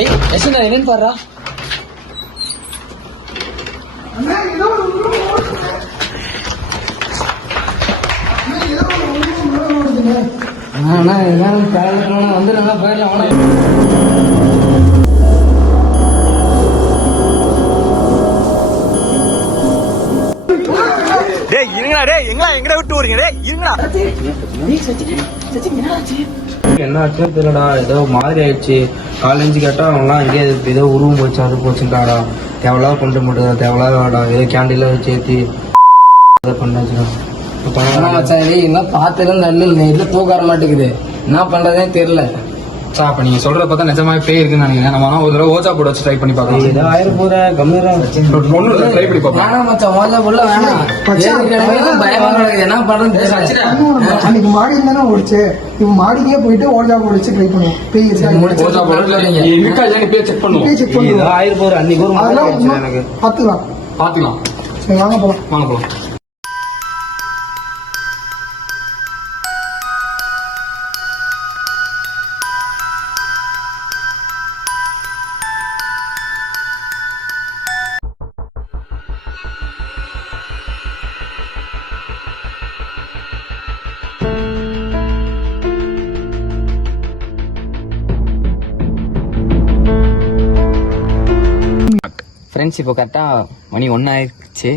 ஏய் யசனா என்னன்னு பாருடா. அண்ணா எல்லாரும் வந்து நல்லா போயிடலாம். டேய் இருங்கடா, டேய் எங்கடா விட்டு வரீங்க? டேய் இருங்கடா. என்ன ஆச்சுன்னு தெரியலடா, ஏதோ மாதிரி ஆயிடுச்சு. காலேஜ் கேட்டா அவங்களாம் இங்கே ஏதோ உருவம் போச்சு, அது போச்சுட்டாடா. தேவையில்லாத கொண்டு மட்டும் தேவையில்லாதடா, ஏதோ கேண்டில வச்சு ஏற்றி பண்ணாச்சுடா. எல்லாம் பார்த்துலாம் நல்ல நைட்ல தூக்க வர மாட்டேங்குது, என்ன பண்றதே தெரியல. அப்ப நீங்க சொல்றத பார்த்தா நிஜமாவே பேய் இருக்குன்னு நினைக்கிறேன். நம்ம ஒரு தடவை ஓஜா போர்டு வச்சு ட்ரை பண்ணி பார்க்கலாம். ஏதோ ஆயிரம் போற கம்மியா ஒண்ணு ட்ரை பண்ணி பார்ப்போம். வேணாம் மச்சான், ஓஜா போர்டுல வேணாம். பயமா நடக்குது, என்ன பண்றது? அன்னைக்கு மாடி தானே ஓடிச்சு, இப்ப மாடிக்கே போயிட்டு ஓஜா போர்டு வச்சு ட்ரை பண்ணுவோம். பேய் ஓஜா போர்டு இருக்கா இல்லையா பேய் செக் பண்ணுவோம். ஏதோ ஆயிரம் போற அன்னைக்கு ஒரு மாதிரி எனக்கு பாத்துக்கலாம். சரி வாங்க போலாம். ஃப்ரெண்ட்ஸ், இப்போ கரெக்டாக மணி 1 ஆயிடுச்சு.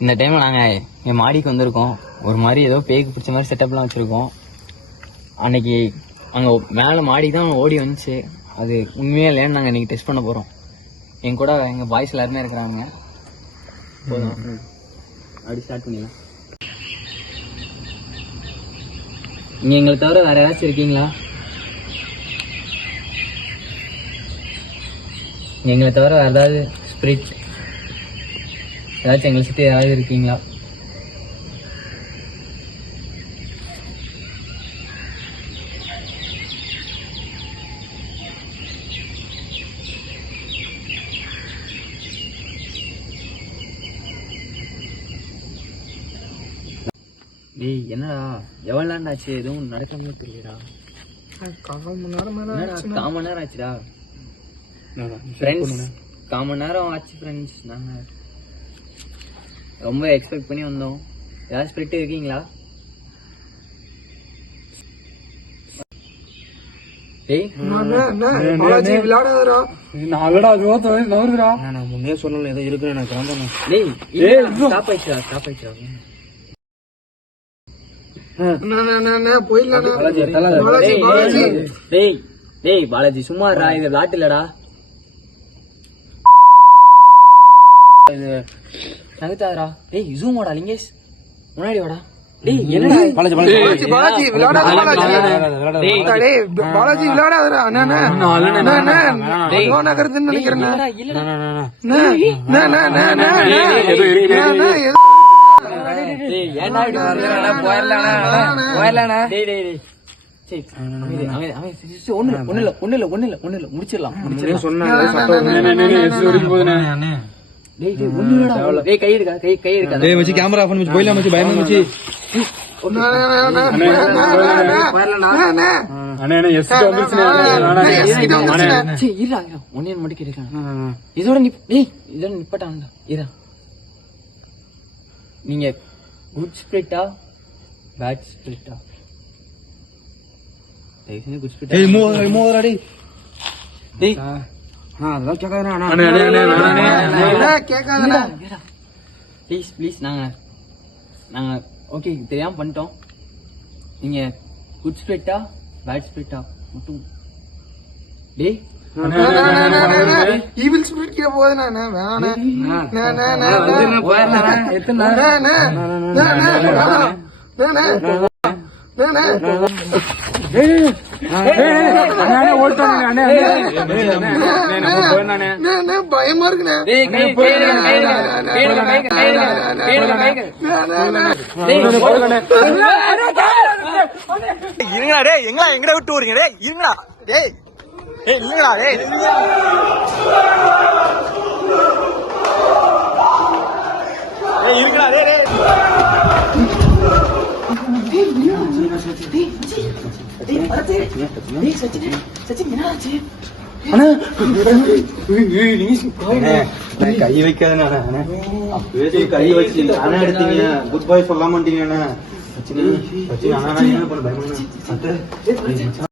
இந்த டைமில் நாங்கள் என் மாடிக்கு வந்திருக்கோம். ஒரு மாதிரி ஏதோ பேய்க்கு பிடிச்ச மாதிரி செட்டப்லாம் வச்சுருக்கோம். அன்னைக்கு அங்கே மேலே மாடி தான் ஓடி வந்துச்சு. அது உண்மையாக இல்லையான்னு நாங்கள் இன்றைக்கி டெஸ்ட் பண்ண போகிறோம். என் கூட எங்கள் பாய்ஸ் எல்லாருமே இருக்கிறாங்க. போதும், அப்படி ஸ்டார்ட் பண்ணிடலாம். நீங்கள் எங்களை தவிர வேறு ஏதாச்சும் இருக்கீங்களா? எங்களை தவிர வேறு ஏதாவது ஸ்பிரிட் ஏதாச்சும் எங்களை சுற்றி ஏதாவது இருக்கீங்களா? டேய் என்னடா, எவ்வளோ நேரம் ஆச்சு? எதுவும் நடக்காம தெரியலடா. 1/4 மணி நேரம் மேல 1/4 மணி நேரம் ஆச்சுடா. ஃப்ரெண்ட்ஸ், 1/4 மணி நேரம் ஆச்சு ஃப்ரெண்ட்ஸ். நாங்கள் ரொம்ப எக்ஸ்பெக்ட் பண்ணி வந்தோம். ஏதாவது ஸ்பிரிட் இருக்கீங்களா? நான் முன்னே சொன்னேன் ஏதோ இருக்குன்னு எனக்கு கிளம்பணும். ஸ்டாப் ஆயிடுச்சுடா. டேய் பாலாஜி சும்மா இது விளாட்டு இல்லடா. நகத்தாதரா. டேய் ஜூம் வாடா லிங்கேஷ், முன்னாடி வாடா. டேய் என்னடா பாலாஜி விளையாடாதடா. பாலாஜி விளையாடாதடா. நான் நகருதுன்னு நினைக்கிறேன். முடிச்சிடலாம். கேமரா ஆஃப் பண்ணி போயிடலாம் மச்சி, பயமா மச்சி. இதோட நிப்பட்டான்டா. இதா நீங்க குட் ஸ்பிரிட்டா பேட் ஸ்பிரிட்டா? குட் ஸ்பிரிட்டா? அதெல்லாம் கேட்காதடா. ப்ளீஸ் நாங்க ஓகே தெரியாம பண்ணிட்டோம். நீங்க குட் ஸ்பிரிட்டா பேட் ஸ்பிரிட்டா மட்டும்? டேய் ஈவில் ஸ்பிரிட் கே போகுது. பயமா இருக்குண்ணே. இருங்கடா, டேய் எங்கடா விட்டு வரீங்க? டேய் இருங்கடா, டேய் இல்லங்கடா, டேய் இருங்கடா, டேய் கை வைக்காதுண்ணா கை வச்சு அண்ணா எடுத்தீங்க குட் பாய் சொல்ல மாட்டீங்க அண்ணா என்ன பண்ண பயமா